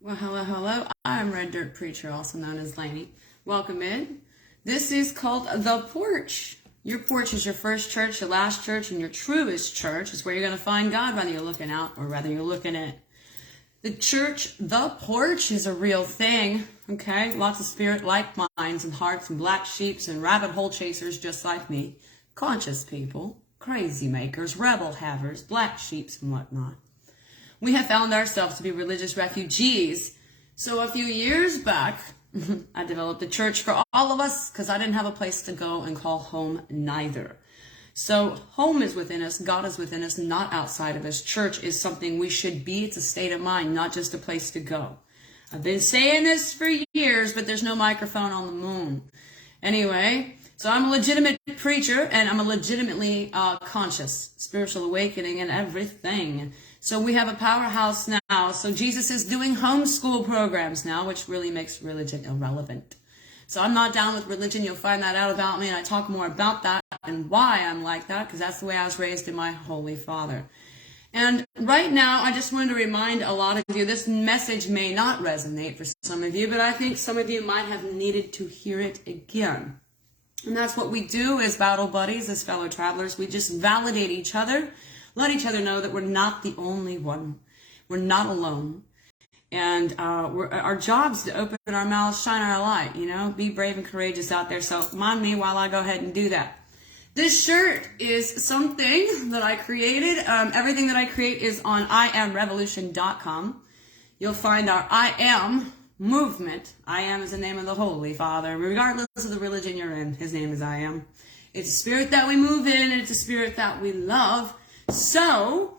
Well, hello, hello. I'm Red Dirt Preacher, also known as Lanie. Welcome in. This is called The Porch. Your porch is your first church, your last church, and your truest church is where you're going to find God, whether you're looking out or whether you're looking in. The church, the porch, is a real thing, okay? Lots of spirit-like minds and hearts and black sheeps and rabbit hole chasers just like me. Conscious people, crazy makers, rebel havers, black sheeps and whatnot. We have found ourselves to be religious refugees. So a few years back, I developed a church for all of us because I didn't have a place to go and call home neither. So home is within us, God is within us, not outside of us. Church is something we should be. It's a state of mind, not just a place to go. I've been saying this for years, but there's no microphone on the moon. Anyway, so I'm a legitimate preacher and I'm a legitimately conscious, spiritual awakening and everything. So we have a powerhouse now. So Jesus is doing homeschool programs now, which really makes religion irrelevant. So I'm not down with religion. You'll find that out about me, and I talk more about that and why I'm like that, because that's the way I was raised in my Holy Father. And right now, I just wanted to remind a lot of you, this message may not resonate for some of you, but I think some of you might have needed to hear it again. And that's what we do as battle buddies, as fellow travelers. We just validate each other. Let each other know that we're not the only one. We're not alone. And our job's to open our mouths, shine our light, be brave and courageous out there. So mind me while I go ahead and do that. This shirt is something that I created. Everything that I create is on IamRevolution.com. You'll find our I Am movement. I Am is the name of the Holy Father. Regardless of the religion you're in, his name is I Am. It's a spirit that we move in, and it's a spirit that we love. So,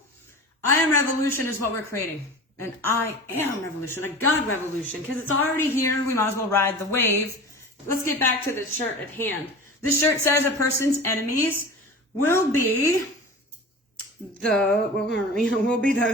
I Am Revolution is what we're creating. And I am revolution, a God revolution, because it's already here. We might as well ride the wave. Let's get back to the shirt at hand. This shirt says a person's enemies will be those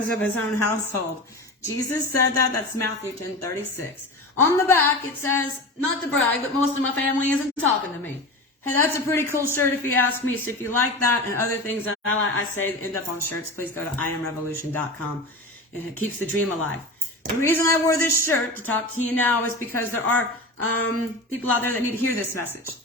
of his own household. Jesus said that. That's Matthew 10:36. On the back, it says, not to brag, but most of my family isn't talking to me. Hey, that's a pretty cool shirt if you ask me. So if you like that and other things that I say end up on shirts, please go to IamRevolution.com. And it keeps the dream alive. The reason I wore this shirt to talk to you now is because there are people out there that need to hear this message.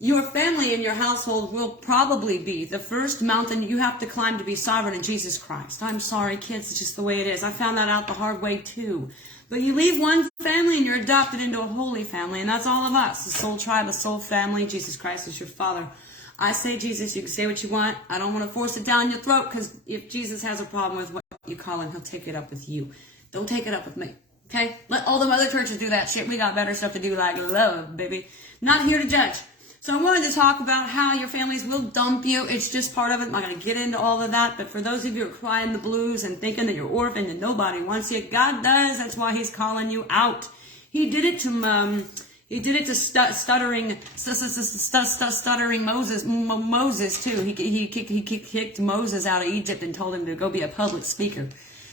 Your family and your household will probably be the first mountain you have to climb to be sovereign in Jesus Christ. I'm sorry, kids, it's just the way it is. I found that out the hard way too. But you leave one family and you're adopted into a holy family, and that's all of us. A soul tribe, a soul family. Jesus Christ is your Father. I say Jesus, you can say what you want. I don't want to force it down your throat, because if Jesus has a problem with what you call him, he'll take it up with you. Don't take it up with me, okay? Let all the other churches do that shit. We got better stuff to do, like love, baby. Not here to judge. So I wanted to talk about how your families will dump you. It's just part of it. I'm not going to get into all of that. But for those of you who are crying the blues and thinking that you're orphaned and nobody wants you, God does. That's why he's calling you out. He did it to stuttering Moses too. He kicked Moses out of Egypt and told him to go be a public speaker.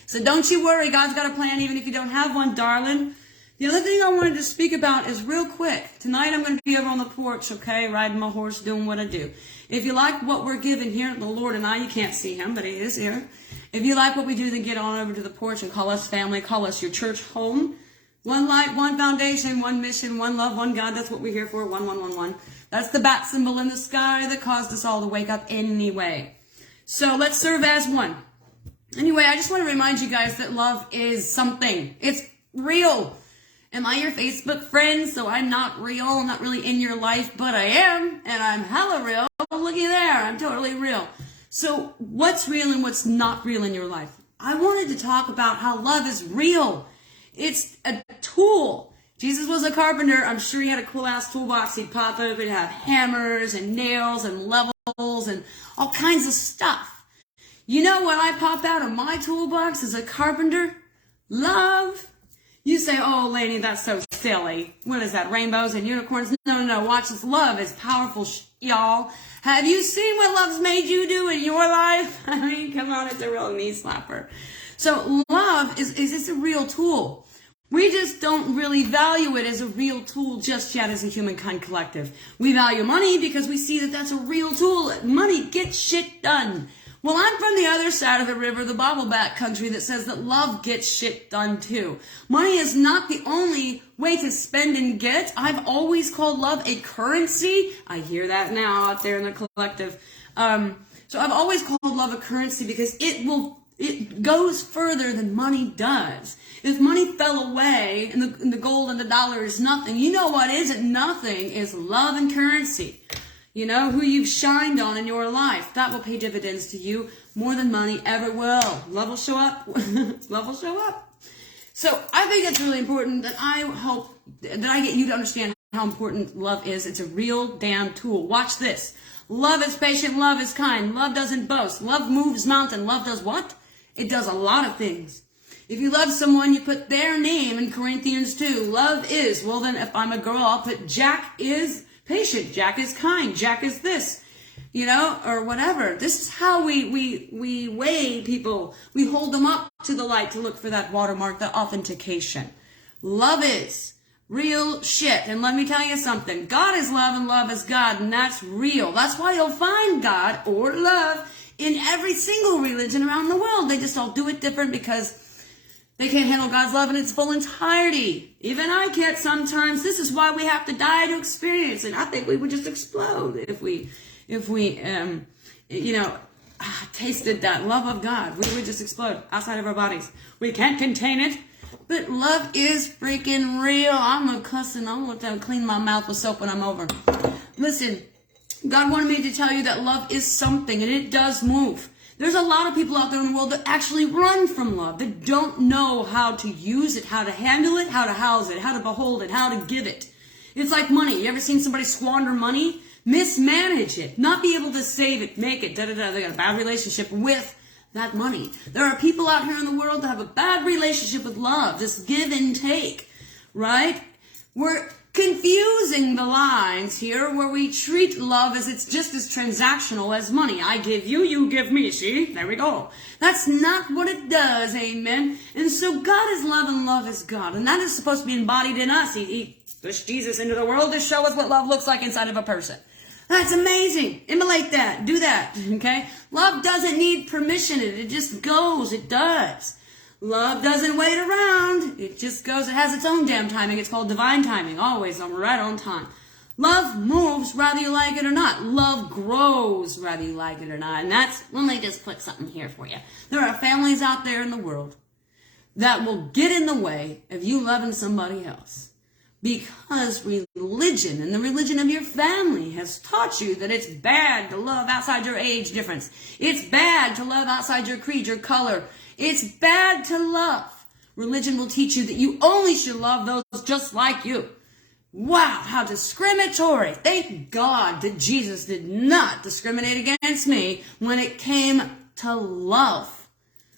So don't you worry, God's got a plan even if you don't have one, darling. The other thing I wanted to speak about is real quick. Tonight I'm going to be over on the porch, okay, riding my horse, doing what I do. If you like what we're giving here, the Lord and I, you can't see him, but he is here. If you like what we do, then get on over to the porch and call us family, call us your church home. One light, one foundation, one mission, one love, one God. That's what we're here for. 1111. That's the bat symbol in the sky that caused us all to wake up anyway. So let's serve as one. Anyway, I just want to remind you guys that love is something. It's real. Am I your Facebook friend? So I'm not real. I'm not really in your life, but I am. And I'm hella real. Looky there. I'm totally real. So what's real and what's not real in your life? I wanted to talk about how love is real. It's a tool. Jesus was a carpenter. I'm sure he had a cool-ass toolbox. He'd pop open, he'd have hammers and nails and levels and all kinds of stuff. You know what I pop out of my toolbox as a carpenter? Love. You say, oh, Lanie, that's so silly. What is that, rainbows and unicorns? No. Watch this. Love is powerful, y'all. Have you seen what love's made you do in your life? I mean, come on, it's a real knee slapper. So love is a real tool. We just don't really value it as a real tool just yet as a humankind collective. We value money because we see that that's a real tool. Money gets shit done. Well, I'm from the other side of the river, the Bible-back country, that says that love gets shit done too. Money is not the only way to spend and get. I've always called love a currency. I hear that now out there in the collective. So I've always called love a currency because it goes further than money does. If money fell away and the gold and the dollar is nothing, you know what isn't nothing is love and currency. You know, who you've shined on in your life. That will pay dividends to you more than money ever will. Love will show up. Love will show up. So I think it's really important that I hope that I get you to understand how important love is. It's a real damn tool. Watch this. Love is patient. Love is kind. Love doesn't boast. Love moves mountain. Love does what? It does a lot of things. If you love someone, you put their name in Corinthians 2. Love is. Well, then if I'm a girl, I'll put Jack is patient. Jack is kind. Jack is this, you know, or whatever. This is how we weigh people. We hold them up to the light to look for that watermark, that authentication. Love is real shit. And let me tell you something. God is love and love is God, and that's real. That's why you'll find God or love in every single religion around the world. They just all do it different because they can't handle God's love in its full entirety. Even I can't sometimes. This is why we have to die to experience it. I think we would just explode if we tasted that love of God. We would just explode outside of our bodies. We can't contain it. But love is freaking real. I'm a cussing. I'm going to clean my mouth with soap when I'm over. Listen, God wanted me to tell you that love is something, and it does move. There's a lot of people out there in the world that actually run from love, that don't know how to use it, how to handle it, how to house it, how to behold it, how to give it. It's like money. You ever seen somebody squander money? Mismanage it, not be able to save it, make it, da-da-da. They got a bad relationship with that money. There are people out here in the world that have a bad relationship with love, this give and take, right? We're confusing the lines here where we treat love as it's just as transactional as money. I give you, you give me. See? There we go. That's not what it does. Amen. And so God is love and love is God. And that is supposed to be embodied in us. He pushed Jesus into the world to show us what love looks like inside of a person. That's amazing. Emulate that. Do that. Okay? Love doesn't need permission. It just goes. It does. Love doesn't wait around. It just goes. It has its own damn timing. It's called divine timing. Always right on time. Love moves whether you like it or not. Love grows whether you like it or not. And that's, let me just put something here for you. There are families out there in the world that will get in the way of you loving somebody else. Because religion and the religion of your family has taught you that it's bad to love outside your age difference. It's bad to love outside your creed, your color. It's bad to love. Religion will teach you that you only should love those just like you. Wow, how discriminatory. Thank God that Jesus did not discriminate against me when it came to love.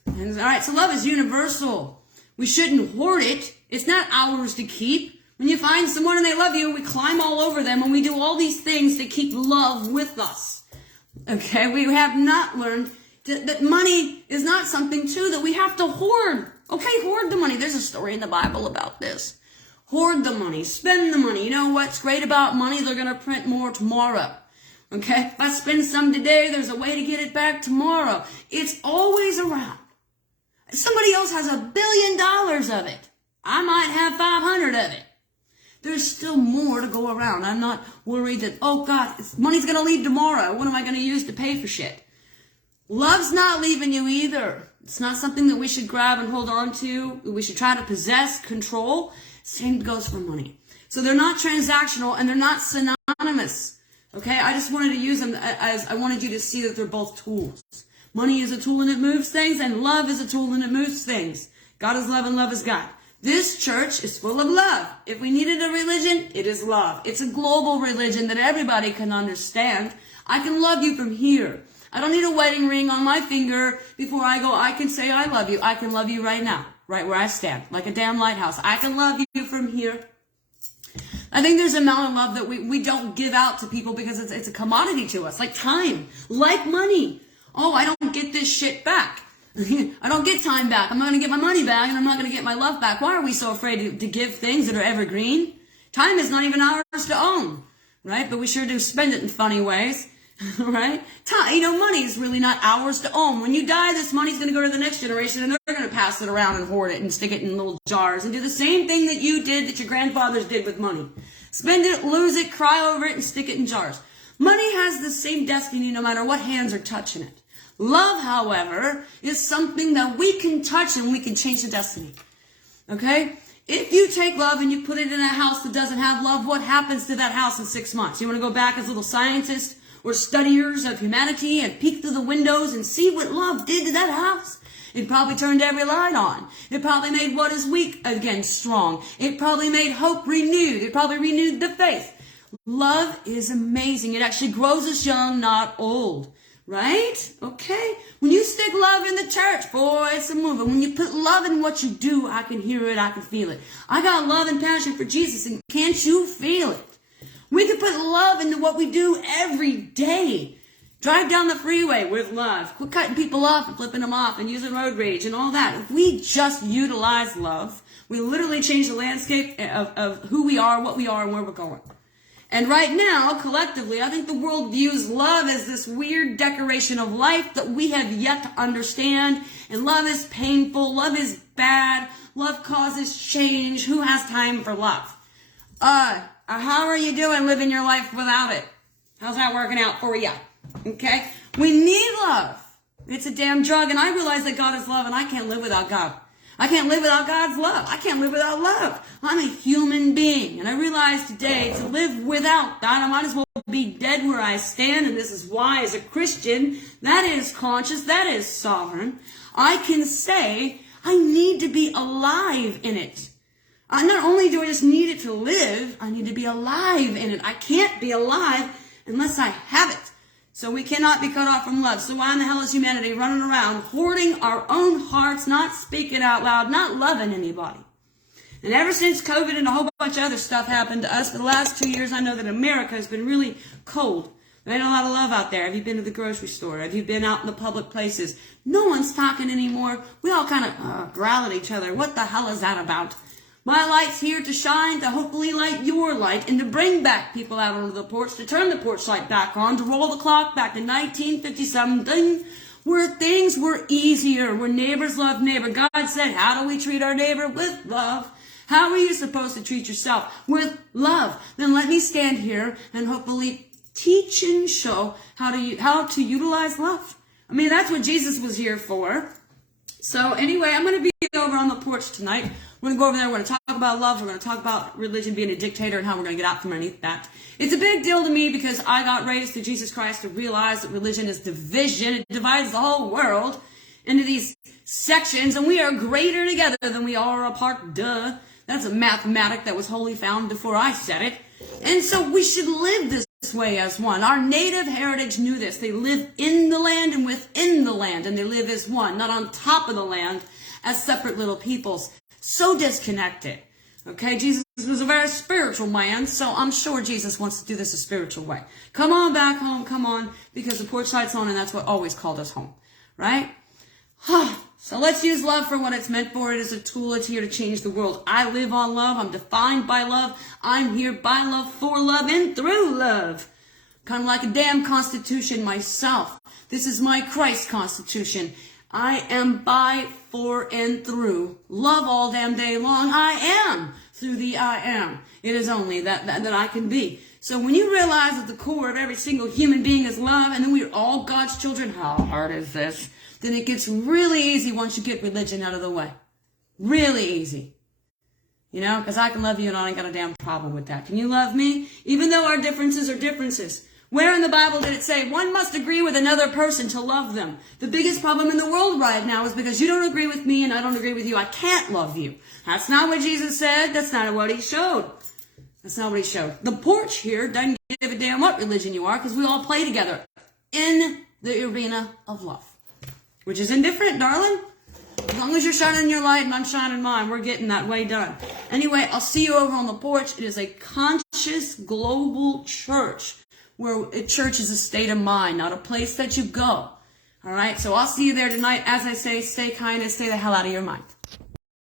And, all right, so love is universal. We shouldn't hoard it. It's not ours to keep. When you find someone and they love you, we climb all over them and we do all these things to keep love with us. Okay, we have not learned that money is not something, too, that we have to hoard. Okay, hoard the money. There's a story in the Bible about this. Hoard the money. Spend the money. You know what's great about money? They're going to print more tomorrow. Okay, if I spend some today, there's a way to get it back tomorrow. It's always around. Somebody else has $1 billion of it. I might have 500 of it. There's still more to go around. I'm not worried that, oh God, money's going to leave tomorrow. What am I going to use to pay for shit? Love's not leaving you either. It's not something that we should grab and hold on to. We should try to possess, control. Same goes for money. So they're not transactional and they're not synonymous. Okay, I just wanted to use them as I wanted you to see that they're both tools. Money is a tool and it moves things, and love is a tool and it moves things. God is love and love is God. This church is full of love. If we needed a religion, it is love. It's a global religion that everybody can understand. I can love you from here. I don't need a wedding ring on my finger before I go. I can say I love you. I can love you right now, right where I stand, like a damn lighthouse. I can love you from here. I think there's an amount of love that we don't give out to people because it's a commodity to us, like time, like money. Oh, I don't get this shit back. I don't get time back. I'm not going to get my money back, and I'm not going to get my love back. Why are we so afraid to give things that are evergreen? Time is not even ours to own, right? But we sure do spend it in funny ways. right? Money is really not ours to own. When you die, this money's going to go to the next generation, and they're going to pass it around and hoard it and stick it in little jars and do the same thing that you did, that your grandfathers did with money. Spend it, lose it, cry over it, and stick it in jars. Money has the same destiny no matter what hands are touching it. Love, however, is something that we can touch and we can change the destiny. Okay? If you take love and you put it in a house that doesn't have love, what happens to that house in 6 months? You want to go back as little scientists or studiers of humanity and peek through the windows and see what love did to that house? It probably turned every light on. It probably made what is weak again strong. It probably made hope renewed. It probably renewed the faith. Love is amazing. It actually grows us young, not old. Right? Okay? When you stick love in the church, boy, it's a movement. When you put love in what you do, I can hear it, I can feel it. I got love and passion for Jesus, and can't you feel it? We can put love into what we do every day. Drive down the freeway with love. Quit cutting people off and flipping them off and using road rage and all that. If we just utilize love, we literally change the landscape of who we are, what we are, and where we're going. And right now, collectively, I think the world views love as this weird decoration of life that we have yet to understand. And love is painful. Love is bad. Love causes change. Who has time for love? How are you doing living your life without it? How's that working out for you? Okay? We need love. It's a damn drug. And I realize that God is love and I can't live without God. I can't live without God's love. I can't live without love. I'm a human being. And I realize today to live without God, I might as well be dead where I stand. And this is why, as a Christian, that is conscious, that is sovereign, I can say I need to be alive in it. Not only do I just need it to live, I need to be alive in it. I can't be alive unless I have it. So we cannot be cut off from love. So why in the hell is humanity running around, hoarding our own hearts, not speaking out loud, not loving anybody? And ever since COVID and a whole bunch of other stuff happened to us, for the last 2 years, I know that America has been really cold. There ain't a lot of love out there. Have you been to the grocery store? Have you been out in the public places? No one's talking anymore. We all kind of growl at each other. What the hell is that about? My light's here to shine, to hopefully light your light, and to bring back people out onto the porch, to turn the porch light back on, to roll the clock back to 1950-something, where things were easier, where neighbors loved neighbor. God said, how do we treat our neighbor? With love. How are you supposed to treat yourself? With love. Then let me stand here and hopefully teach and show how to utilize love. I mean, that's what Jesus was here for. So anyway, I'm going to be over on the porch tonight. We're going to go over there. We're going to talk about love. We're going to talk about religion being a dictator and how we're going to get out from underneath that. It's a big deal to me because I got raised through Jesus Christ to realize that religion is division. It divides the whole world into these sections, and we are greater together than we are apart. Duh. That's a mathematic that was wholly found before I said it. And so we should live this way as one. Our native heritage knew this. They live in the land and within the land, and they live as one, not on top of the land as separate little peoples. So disconnected. Okay, Jesus was a very spiritual man, so I'm sure Jesus wants to do this a spiritual way. Come on back home, come on, because the porch light's on, and that's what always called us home. Right? So let's use love for what it's meant for. It is a tool. It's here to change the world. I live on love. I'm defined by love. I'm here by love, for love, and through love. Kind of like a damn constitution myself. This is my Christ constitution. I am by, for, and through. Love all damn day long. I am through the I am. It is only that I can be. So when you realize at the core of every single human being is love, and then we're all God's children, how hard is this? Then it gets really easy once you get religion out of the way. Really easy. You know, because I can love you and I ain't got a damn problem with that. Can you love me? Even though our differences are differences. Where in the Bible did it say one must agree with another person to love them? The biggest problem in the world right now is because you don't agree with me and I don't agree with you. I can't love you. That's not what Jesus said. That's not what he showed. That's not what he showed. The porch here doesn't give a damn what religion you are because we all play together in the arena of love. Which is indifferent, darling. As long as you're shining your light and I'm shining mine, we're getting that way done. Anyway, I'll see you over on the porch. It is a conscious global church where a church is a state of mind, not a place that you go. All right, so I'll see you there tonight. As I say, stay kind and stay the hell out of your mind.